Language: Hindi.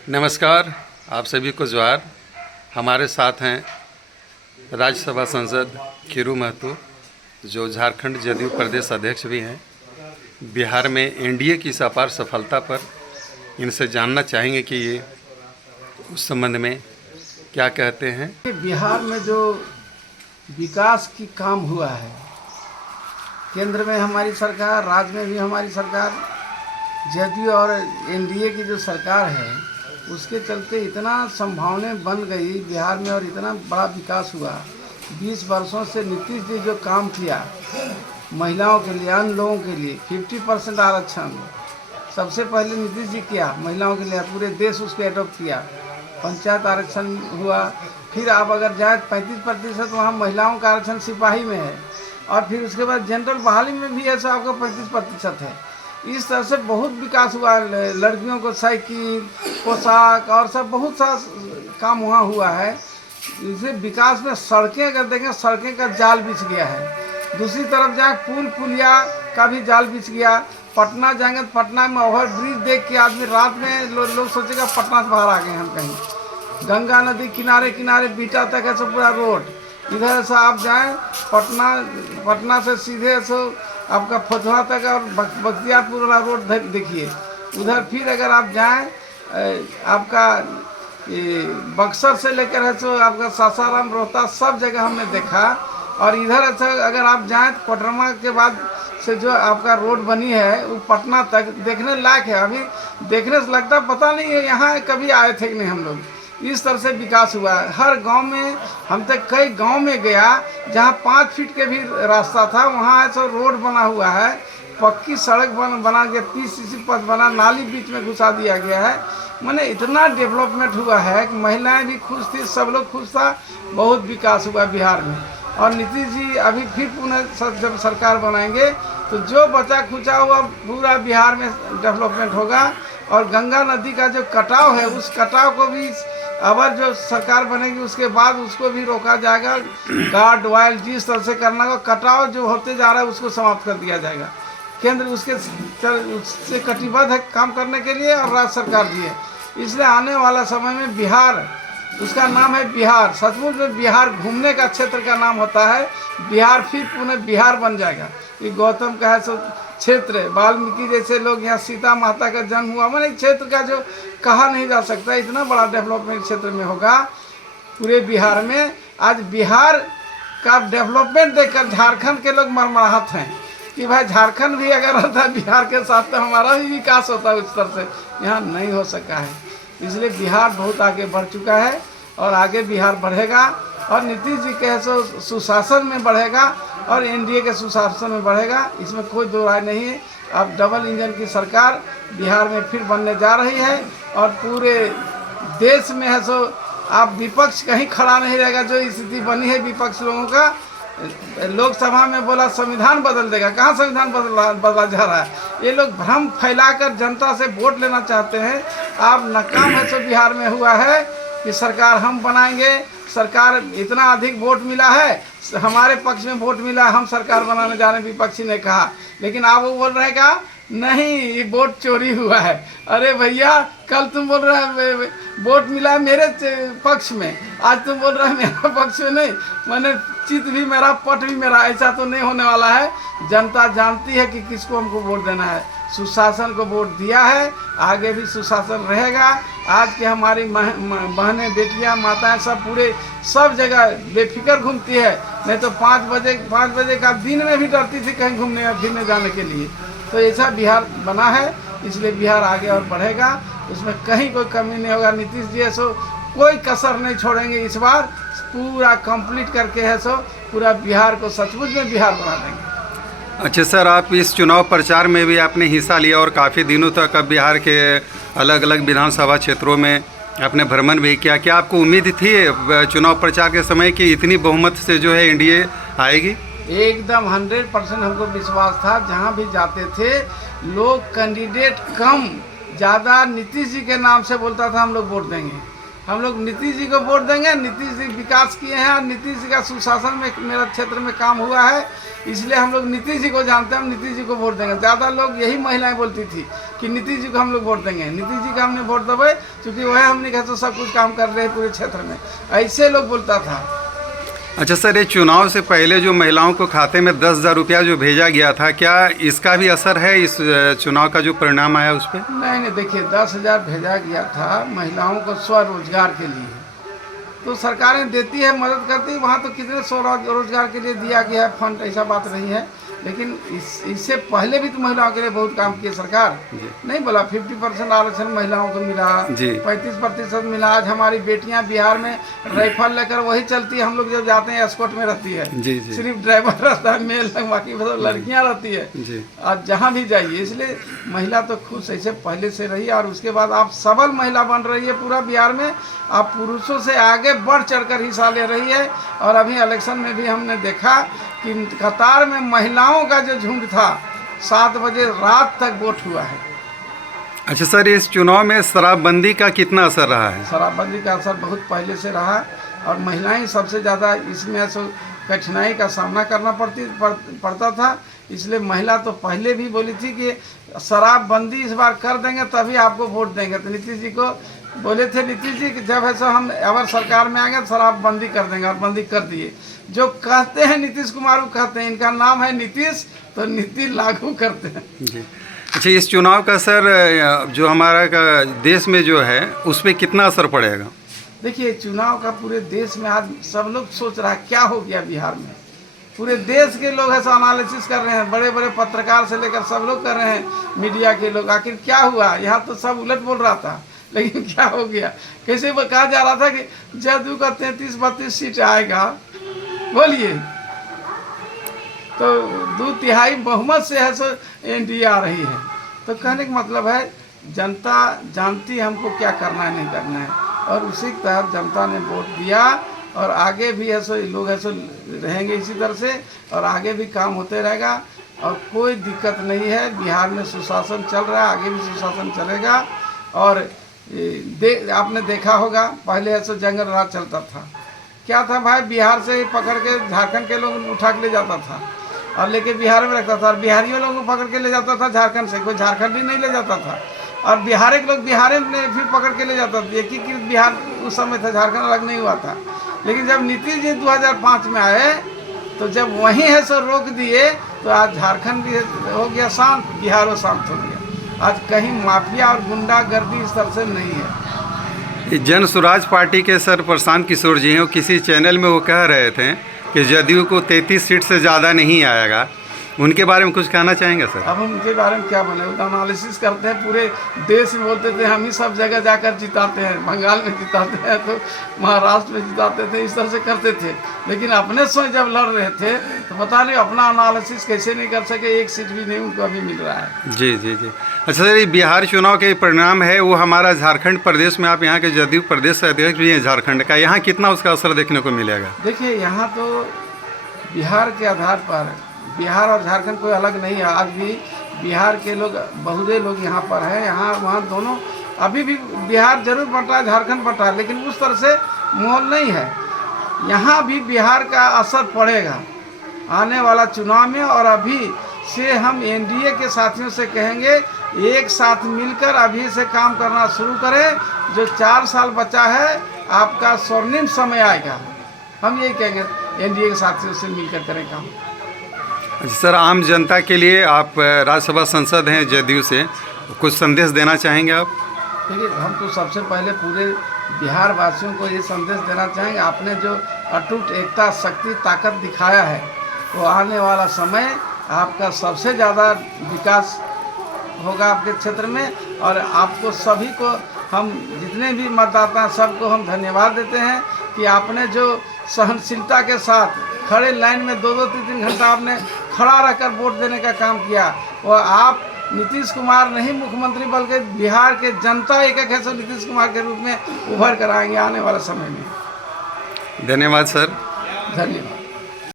नमस्कार, आप सभी को जोहार। हमारे साथ हैं राज्यसभा सांसद खीरू महतो, जो झारखंड जदयू प्रदेश अध्यक्ष भी हैं। बिहार में एनडीए की इस अपार सफलता पर इनसे जानना चाहेंगे कि ये उस संबंध में क्या कहते हैं। बिहार में जो विकास की काम हुआ है, केंद्र में हमारी सरकार, राज्य में भी हमारी सरकार, जदयू और एनडीए की जो सरकार है, उसके चलते इतना संभावनाएं बन गई बिहार में और इतना बड़ा विकास हुआ। 20 वर्षों से नीतीश जी जो काम किया महिलाओं के लिए, अन्य लोगों के लिए 50% आरक्षण सबसे पहले नीतीश जी किया महिलाओं के लिए, पूरे देश उसको एडॉप्ट किया। पंचायत आरक्षण हुआ, फिर आप अगर जाए 35% वहाँ महिलाओं का आरक्षण सिपाही में है, और फिर उसके बाद जनरल बहाली में भी ऐसा आपका 35% है। इस तरह से बहुत विकास हुआ। लड़कियों को साइकिल, पोशाक और सब बहुत सा काम वहाँ हुआ है। इसे विकास में सड़कें अगर देखें, सड़कें का जाल बिछ गया है। दूसरी तरफ जाए पुल पुलिया का भी जाल बिछ गया। पटना जाएंगे तो पटना में ओवर ब्रिज देख के आदमी रात में लोग सोचेगा पटना से बाहर आ गए हम कहीं। गंगा नदी किनारे किनारे बीटा तक है सब पूरा रोड। इधर से आप जाएँ पटना से सीधे सो आपका फतुहा तक और बख्तियारपुर वाला रोड देखिए। उधर फिर अगर आप जाएं आपका बक्सर से लेकर है सो आपका सासाराम, रोहतास सब जगह हमने देखा। और इधर अच्छा अगर आप जाएं तो कोडरमा के बाद से जो आपका रोड बनी है वो पटना तक देखने लायक है। अभी देखने से लगता पता नहीं है यहाँ कभी आए थे कि नहीं हम लोग। इस तरह से विकास हुआ है हर गांव में। हम तक कई गांव में गया जहां 5 फीट के भी रास्ता था, वहां ऐसा रोड बना हुआ है, पक्की सड़क बना के 30 पथ बना, नाली बीच में घुसा दिया गया है। माने इतना डेवलपमेंट हुआ है कि महिलाएं भी खुश थी, सब लोग खुश था। बहुत विकास हुआ बिहार में। और नीतीश जी अभी फिर पुनः जब सरकार बनाएंगे तो जो बचा खुचा हुआ पूरा बिहार में डेवलपमेंट होगा। और गंगा नदी का जो कटाव है, उस कटाव को भी अगर जो सरकार बनेगी उसके बाद उसको भी रोका जाएगा। गार्ड वायल जिस तरह से करना हो, कटाव जो होते जा रहा है उसको समाप्त कर दिया जाएगा। केंद्र उससे कटिबद्ध है काम करने के लिए, और राज्य सरकार भी है। इसलिए आने वाला समय में बिहार, उसका नाम है बिहार, सचमुच में बिहार घूमने का क्षेत्र का नाम होता है। बिहार फिर पुनः बिहार बन जाएगा। ये गौतम का है सो क्षेत्र, वाल्मीकि जैसे लोग यहाँ, सीता माता का जन्म हुआ, मैंने क्षेत्र का जो कहा नहीं जा सकता, इतना बड़ा डेवलपमेंट क्षेत्र में होगा पूरे बिहार में। आज बिहार का डेवलपमेंट देखकर झारखंड के लोग मरमराहट हैं कि भाई झारखंड भी अगर रहता बिहार के साथ तो हमारा भी विकास होता। उस तरह से यहाँ नहीं हो सका है। इसलिए बिहार बहुत आगे बढ़ चुका है और आगे बिहार बढ़ेगा। और नीतीश जी के सुशासन में बढ़ेगा और एनडीए के सुशासन में बढ़ेगा, इसमें कोई दो राय नहीं है। अब डबल इंजन की सरकार बिहार में फिर बनने जा रही है। और पूरे देश में है सो आप विपक्ष कहीं खड़ा नहीं रहेगा। जो स्थिति बनी है विपक्ष लोगों का, लोकसभा में बोला संविधान बदल देगा, कहाँ संविधान बदला जा रहा है। ये लोग भ्रम फैलाकर जनता से वोट लेना चाहते हैं। आप नाकाम है सो बिहार में हुआ है कि सरकार हम बनाएंगे, सरकार इतना अधिक वोट मिला है, हमारे पक्ष में वोट मिला है, हम सरकार बनाने जा रहे हैं, विपक्षी ने कहा। लेकिन आप वो बोल रहे का नहीं, ये वोट चोरी हुआ है। अरे भैया, कल तुम बोल रहे हैं वोट मिला है मेरे पक्ष में, आज तुम बोल रहे हैं मेरा पक्ष में नहीं। मैंने चित भी मेरा, पट भी मेरा, ऐसा तो नहीं होने वाला है। जनता जानती है कि किसको हमको वोट देना है। सुशासन को वोट दिया है, आगे भी सुशासन रहेगा। आज के हमारी बहनें, बेटियां, माताएं सब पूरे सब जगह बेफिक्र घूमती है। नहीं तो 5 बजे का दिन में भी डरती थी कहीं घूमने फिरने जाने के लिए। तो ऐसा बिहार बना है, इसलिए बिहार आगे और बढ़ेगा, उसमें कहीं कोई कमी नहीं होगा। नीतीश जी है सो कोई कसर नहीं छोड़ेंगे, इस बार पूरा कंप्लीट करके है सो पूरा बिहार को सचमुच में बिहार बना देंगे। अच्छा सर, आप इस चुनाव प्रचार में भी आपने हिस्सा लिया और काफ़ी दिनों तक अब बिहार के अलग अलग विधानसभा क्षेत्रों में आपने भ्रमण भी किया। क्या आपको उम्मीद थी चुनाव प्रचार के समय कि इतनी बहुमत से जो है एनडीए आएगी? एकदम 100% हमको विश्वास था। जहाँ भी जाते थे लोग कैंडिडेट कम ज़्यादा नीतीश जी के नाम से बोलता था हम लोग वोट देंगे, हम लोग नीतीश जी को वोट देंगे। नीतीश जी विकास किए हैं और नीतीश जी का सुशासन में मेरा क्षेत्र में काम हुआ है। इसलिए हम लोग नीतीश जी को जानते हैं, हम नीतीश जी को वोट देंगे। ज़्यादा लोग यही महिलाएं बोलती थी कि नीतीश जी को हम लोग वोट देंगे, नीतीश जी का हमने वोट देवे, क्योंकि वह हमने कहा तो सब कुछ काम कर रहे हैं पूरे क्षेत्र में, ऐसे लोग बोलता था। अच्छा सर, ये चुनाव से पहले जो महिलाओं को खाते में 10,000 रुपया जो भेजा गया था, क्या इसका भी असर है इस चुनाव का जो परिणाम आया उस पर? नहीं, देखिए 10,000 भेजा गया था महिलाओं को स्वरोजगार के लिए, तो सरकारें देती है, मदद करती है, वहाँ तो कितने स्वरोजगार के लिए दिया गया है फंड, ऐसा बात नहीं है। लेकिन इससे पहले भी तो महिलाओं के लिए बहुत काम किए सरकार, नहीं बोला 50% आरक्षण महिलाओं को मिला, 35% मिला। आज हमारी बेटियां बिहार में राइफल लेकर वही चलती है, हम लोग जब जाते हैं एस्कॉर्ट में रहती है, सिर्फ ड्राइवर रहता है मेल, बाकी सब लड़कियां रहती है आज जहाँ भी जाइए। इसलिए महिला तो खुश ऐसे पहले से रही, और उसके बाद आप सबल महिला बन रही है पूरा बिहार में, आप पुरुषों से आगे बढ़ चढ़कर हिस्सा ले रही है। और अभी इलेक्शन में भी हमने देखा कि कतार में महिलाओं का जो झुंड था 7 बजे रात तक वोट हुआ है। अच्छा सर, इस चुनाव में शराबबंदी का कितना असर रहा है? शराबबंदी का असर बहुत पहले से रहा, और महिलाएं सबसे ज़्यादा इसमें कठिनाई का सामना करना पड़ता था। इसलिए महिला तो पहले भी बोली थी कि शराबबंदी इस बार कर देंगे तभी आपको वोट देंगे, तो नीतीश जी को बोले थे नीतीश जी कि जब ऐसा हम अगर सरकार में आएंगे तो शराबबंदी कर देंगे, और बंदी कर दिए। जो कहते हैं नीतीश कुमार, वो कहते हैं, इनका नाम है नीतीश, तो नीति लागू करते हैं जी। अच्छा, इस चुनाव का सर जो हमारा का देश में जो है उस पर कितना असर पड़ेगा? देखिए चुनाव का पूरे देश में आज सब लोग सोच रहा है क्या हो गया बिहार में, पूरे देश के लोग ऐसा एनालिसिस कर रहे हैं, बड़े बड़े पत्रकार से लेकर सब लोग कर रहे हैं, मीडिया के लोग, आखिर क्या हुआ। यहाँ तो सब उलट बोल रहा था, लेकिन क्या हो गया, कैसे वो कहा जा रहा था कि जदयू का 33-32 सीट आएगा, बोलिए, तो 2/3 बहुमत से है सो एनडीए आ रही है। तो कहने का मतलब है जनता जानती है हमको क्या करना है नहीं करना है, और उसी के तहत जनता ने वोट दिया, और आगे भी ऐसे लोग ऐसे रहेंगे इसी तरह से, और आगे भी काम होते रहेगा, और कोई दिक्कत नहीं है। बिहार में सुशासन चल रहा है, आगे भी सुशासन चलेगा। और आपने देखा होगा पहले ऐसे जंगल राज चलता था, क्या था भाई, बिहार से पकड़ के झारखंड के लोग उठा के ले जाता था और लेके बिहार में रखता था, और बिहारियों लोगों को पकड़ के ले जाता था झारखंड से, कोई झारखंडी नहीं ले जाता था, और बिहार के लोग बिहार में फिर पकड़ के ले जाता था। एकीकृत बिहार उस समय था, झारखंड अलग नहीं हुआ था। लेकिन जब नीतीश जी 2005 में आए, तो जब वहीं है सो रोक दिए, तो आज झारखंड भी हो गया शांत, बिहार शांत हो गया। आज कहीं माफिया और गुंडागर्दी इस तरह से नहीं है। जन स्वराज पार्टी के सर प्रशांत किशोर जी हैं, वो किसी चैनल में वो कह रहे थे कि जदयू को 33 सीट से ज़्यादा नहीं आएगा, उनके बारे में कुछ कहना चाहेंगे सर? अब हम उनके बारे में क्या बोले, वो एनालिसिस करते हैं, पूरे देश में बोलते थे हम ही सब जगह जाकर जिताते हैं, बंगाल में जिताते हैं तो महाराष्ट्र में जिताते थे, इस तरह से करते थे। लेकिन अपने स्वयं जब लड़ रहे थे तो बता रहे अपना एनालिसिस कैसे नहीं कर सके, एक सीट भी नहीं उनको अभी मिल रहा है। जी जी जी। अच्छा सर, ये बिहार चुनाव के परिणाम है वो हमारा झारखंड प्रदेश में, आप यहाँ के जदयू प्रदेश अध्यक्ष भी हैं झारखंड का, यहाँ कितना उसका असर देखने को मिलेगा? देखिए यहाँ तो बिहार के आधार पर बिहार और झारखंड कोई अलग नहीं है। आज भी बिहार के लोग बहुते लोग यहाँ पर हैं, यहाँ वहाँ दोनों, अभी भी बिहार जरूर बंटा है, झारखंड बंटा है, लेकिन उस तरह से माहौल नहीं है। यहाँ भी बिहार का असर पड़ेगा आने वाला चुनाव में, और अभी से हम एनडीए के साथियों से कहेंगे एक साथ मिलकर अभी से काम करना शुरू करें। जो 4 साल बचा है आपका स्वर्णिम समय आएगा, हम यही कहेंगे, एनडीए के साथियों से मिलकर करें काम। अच्छा सर, आम जनता के लिए आप राज्यसभा सांसद हैं जदयू से, कुछ संदेश देना चाहेंगे आप? देखिए हम तो सबसे पहले पूरे बिहार वासियों को ये संदेश देना चाहेंगे, आपने जो अटूट एकता, शक्ति, ताकत दिखाया है, वो आने वाला समय आपका सबसे ज़्यादा विकास होगा आपके क्षेत्र में। और आपको सभी को, हम जितने भी मतदाता हैं सबको हम धन्यवाद देते हैं कि आपने जो सहनशीलता के साथ खड़े लाइन में 2-2, 3-3 घंटा आपने खड़ा रहकर वोट देने का काम किया, वो आप नीतीश कुमार नहीं मुख्यमंत्री बल्कि बिहार के जनता एक ऐसे नीतीश कुमार के रूप में उभर कर आएंगे आने वाले समय में। धन्यवाद सर। धन्यवाद।